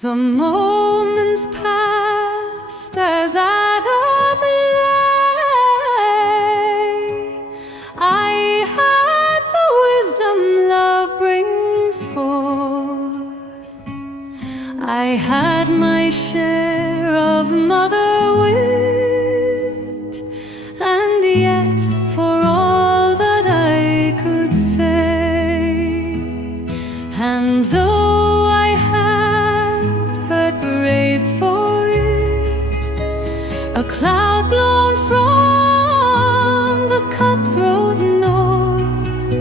The moments passed as at a play. I had the wisdom love brings forth. I had my share of mother wit, and yet for all that I could say, and though I had heard praise for it, a cloud blown from the cutthroat north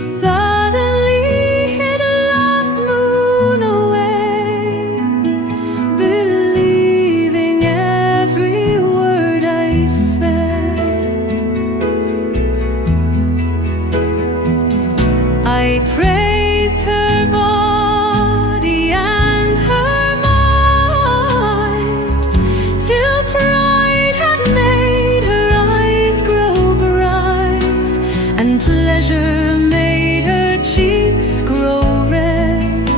suddenly hid love's moon away, believing every word I said. I praised her body and her mind, till pride had made her eyes grow bright, and pleasure made her cheeks grow red,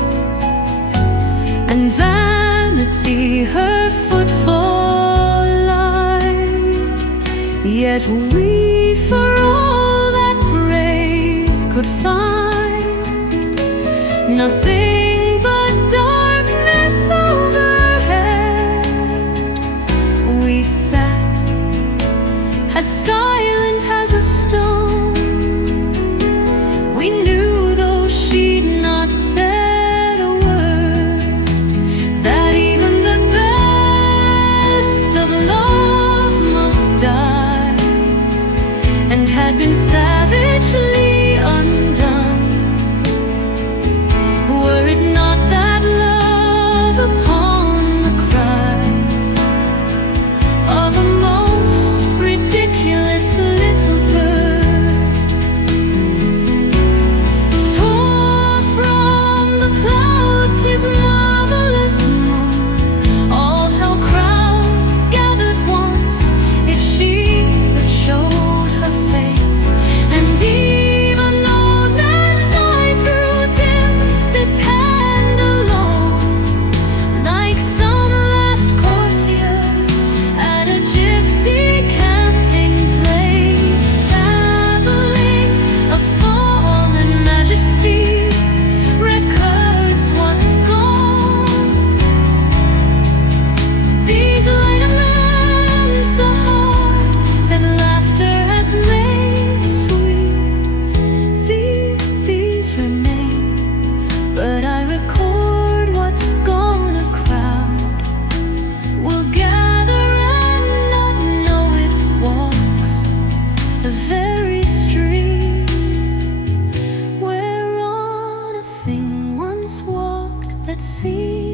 and vanity her footfall light. Yet we for all that praise could find nothing but darkness overhead. We sat as silent as a stone. We knew, though she'd not said a word, that even the best of love must die, and had been savagely undone, were it not that love upon the cry of a most ridiculous little bird tore from the clouds his marvelous moon. All hell crowds gathered once if she but showed her face, and even old men's eyes grew dim. This hand alone, like some last courtier at a gypsy camping place, babbling of fallen majesty, records what's gone. These lineaments, a heart that laughter has made sweet, these remain, but I record what's gone. A crowd will gather and not know it walks the very street whereon a thing once walked that seemed